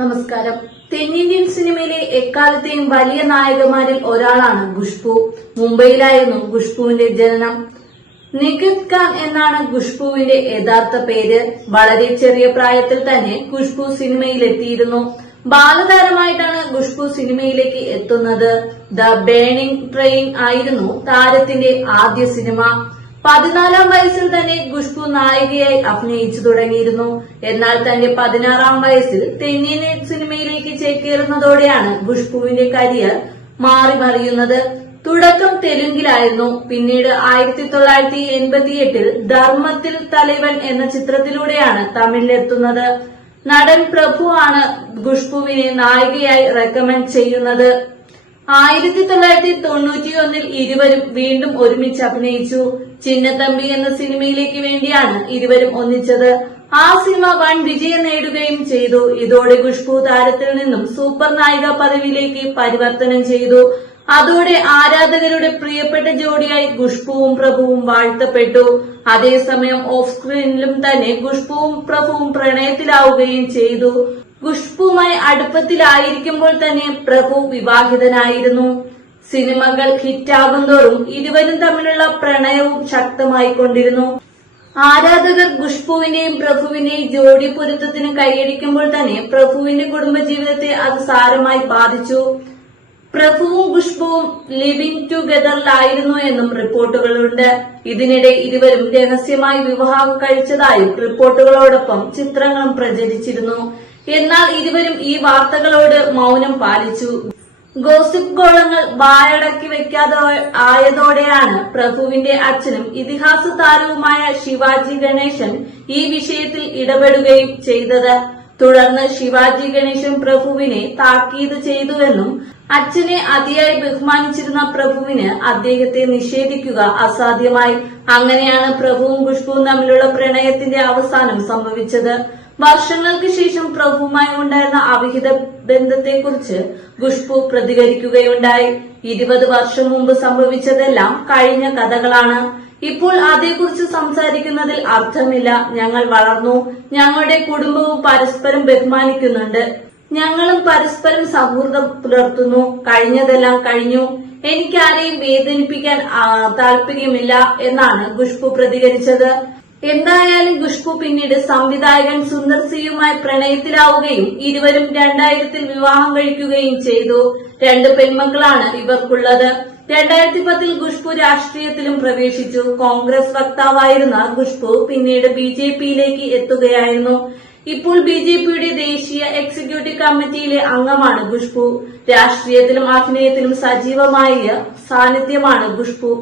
നമസ്കാരം. തെന്നിന്ത്യൻ സിനിമയിലെ എക്കാലത്തെയും വലിയ നായകന്മാരിൽ ഒരാളാണ് ഖുഷ്ബു. മുംബൈയിലായിരുന്നു ഖുഷ്ബുവിന്റെ ജനനം. നിഖത് ഖാൻ എന്നാണ് ഖുഷ്ബുവിന്റെ യഥാർത്ഥ പേര്. വളരെ ചെറിയ പ്രായത്തിൽ തന്നെ ഖുഷ്ബു സിനിമയിലെത്തിയിരുന്നു. ബാലതാരമായിട്ടാണ് ഖുഷ്ബു സിനിമയിലേക്ക് എത്തുന്നത്. ദ ബേണിംഗ് ട്രെയിൻ ആയിരുന്നു താരത്തിന്റെ ആദ്യ സിനിമ. 14-ാം വയസ്സിൽ തന്നെ ഖുഷ്ബു നായികയായി അഭിനയിച്ചു തുടങ്ങിയിരുന്നു. എന്നാൽ തന്റെ 16-ാം വയസ്സിൽ തെന്നിന്ത്യൻ സിനിമയിലേക്ക് ചേക്കേറുന്നതോടെയാണ് ഖുഷ്ബുവിന്റെ കരിയർ മാറിമറിയുന്നത്. തുടക്കം തെലുങ്കിലായിരുന്നു. പിന്നീട് 1988-ൽ ധർമ്മത്തിൽ തലവൻ എന്ന ചിത്രത്തിലൂടെയാണ് തമിഴിലെത്തുന്നത്. നടൻ പ്രഭു ആണ് ഖുഷ്ബുവിനെ നായികയായി റെക്കമെൻഡ് ചെയ്യുന്നത്. 1991-ൽ ഇരുവരും വീണ്ടും ഒരുമിച്ച് അഭിനയിച്ചു. ചിന്നത്തമ്പി എന്ന സിനിമയിലേക്ക് വേണ്ടിയാണ് ഇരുവരും ഒന്നിച്ചത്. ആ സിനിമ വൻ വിജയം നേടുകയും ചെയ്തു. ഇതോടെ ഖുഷ്ബു താരത്തിൽ നിന്നും സൂപ്പർ നായിക പദവിയിലേക്ക് പരിവർത്തനം ചെയ്തു. അതോടെ ആരാധകരുടെ പ്രിയപ്പെട്ട ജോഡിയായി ഖുഷ്ബുവും പ്രഭുവും വാഴ്ത്തപ്പെട്ടു. അതേസമയം ഓഫ് സ്ക്രീനിലും തന്നെ ഖുഷ്ബുവും പ്രഭുവും പ്രണയത്തിലാവുകയും ചെയ്തു. ഖുഷ്ബുവുമായി അടുപ്പത്തിലായിരിക്കുമ്പോൾ തന്നെ പ്രഭു വിവാഹിതനായിരുന്നു. സിനിമകൾ ഹിറ്റാകുന്തോറും ഇരുവരും തമ്മിലുള്ള പ്രണയവും ശക്തമായിക്കൊണ്ടിരുന്നു. ആരാധകർ ഖുഷ്ബുവിന്റെയും പ്രഭുവിന്റെയും ജോഡി പൊരുത്തത്തിന് കൈയടിക്കുമ്പോൾ തന്നെ പ്രഭുവിന്റെ കുടുംബജീവിതത്തെ അത് സാരമായി ബാധിച്ചു. പ്രഭുവും ഖുഷ്ബുവും ലിവിംഗ് ടുഗദറിലായിരുന്നു എന്നും റിപ്പോർട്ടുകളുണ്ട്. ഇതിനിടെ ഇരുവരും രഹസ്യമായി വിവാഹം കഴിച്ചതായും റിപ്പോർട്ടുകളോടൊപ്പം ചിത്രങ്ങളും പ്രചരിച്ചിരുന്നു. എന്നാൽ ഇരുവരും ഈ വാർത്തകളോട് മൌനം പാലിച്ചു. ഗോസിപ്പ് ഗോളങ്ങൾ വായടക്കി വെക്കാതെ ആയതോടെയാണ് പ്രഭുവിന്റെ അച്ഛനും ഇതിഹാസ താരവുമായ ശിവാജി ഗണേശൻ ഈ വിഷയത്തിൽ ഇടപെടുകയും ചെയ്തത്. തുടർന്ന് ശിവാജി ഗണേശൻ പ്രഭുവിനെ താക്കീത് ചെയ്തുവെന്നും അച്ഛനെ അതിയായി ബഹുമാനിച്ചിരുന്ന പ്രഭുവിന് അദ്ദേഹത്തെ നിഷേധിക്കുക അസാധ്യമായി. അങ്ങനെയാണ് പ്രഭുവും ഖുഷ്ബുവും തമ്മിലുള്ള പ്രണയത്തിന്റെ അവസാനം സംഭവിച്ചത്. വർഷങ്ങൾക്ക് ശേഷം പ്രഭുവുമായി ഉണ്ടായിരുന്ന അവിഹിത ബന്ധത്തെക്കുറിച്ച് ഖുഷ്ബു പ്രതികരിക്കുകയുണ്ടായി. 20 വർഷം മുമ്പ് സംഭവിച്ചതെല്ലാം കഴിഞ്ഞ കഥകളാണ്. ഇപ്പോൾ അതേക്കുറിച്ച് സംസാരിക്കുന്നതിൽ അർത്ഥമില്ല. ഞങ്ങൾ വളർന്നു. ഞങ്ങളുടെ കുടുംബവും പരസ്പരം ബഹുമാനിക്കുന്നുണ്ട്. ഞങ്ങളും പരസ്പരം സൗഹൃദം പുലർത്തുന്നു. കഴിഞ്ഞതെല്ലാം കഴിഞ്ഞു. എനിക്കാരെയും വേദനിപ്പിക്കാൻ താല്പര്യമില്ല എന്നാണ് ഖുഷ്ബു പ്രതികരിച്ചത്. എന്തായാലും ഖുഷ്ബു പിന്നീട് സംവിധായകൻ സുന്ദർ സിയുമായി പ്രണയത്തിലാവുകയും ഇരുവരും 2000-ൽ വിവാഹം കഴിക്കുകയും ചെയ്തു. 2 പെൺമക്കളാണ് ഇവർക്കുള്ളത്. 2010-ൽ ഖുഷ്ബു രാഷ്ട്രീയത്തിലും പ്രവേശിച്ചു. കോൺഗ്രസ് വക്താവായിരുന്ന ഖുഷ്ബു പിന്നീട് ബിജെപിയിലേക്ക് എത്തുകയായിരുന്നു. ഇപ്പോൾ ബിജെപിയുടെ ദേശീയ എക്സിക്യൂട്ടീവ് കമ്മിറ്റിയിലെ അംഗമാണ് ഖുഷ്ബു. രാഷ്ട്രീയത്തിലും അഭിനയത്തിലും സജീവമായ സാന്നിധ്യമാണ് ഖുഷ്ബു.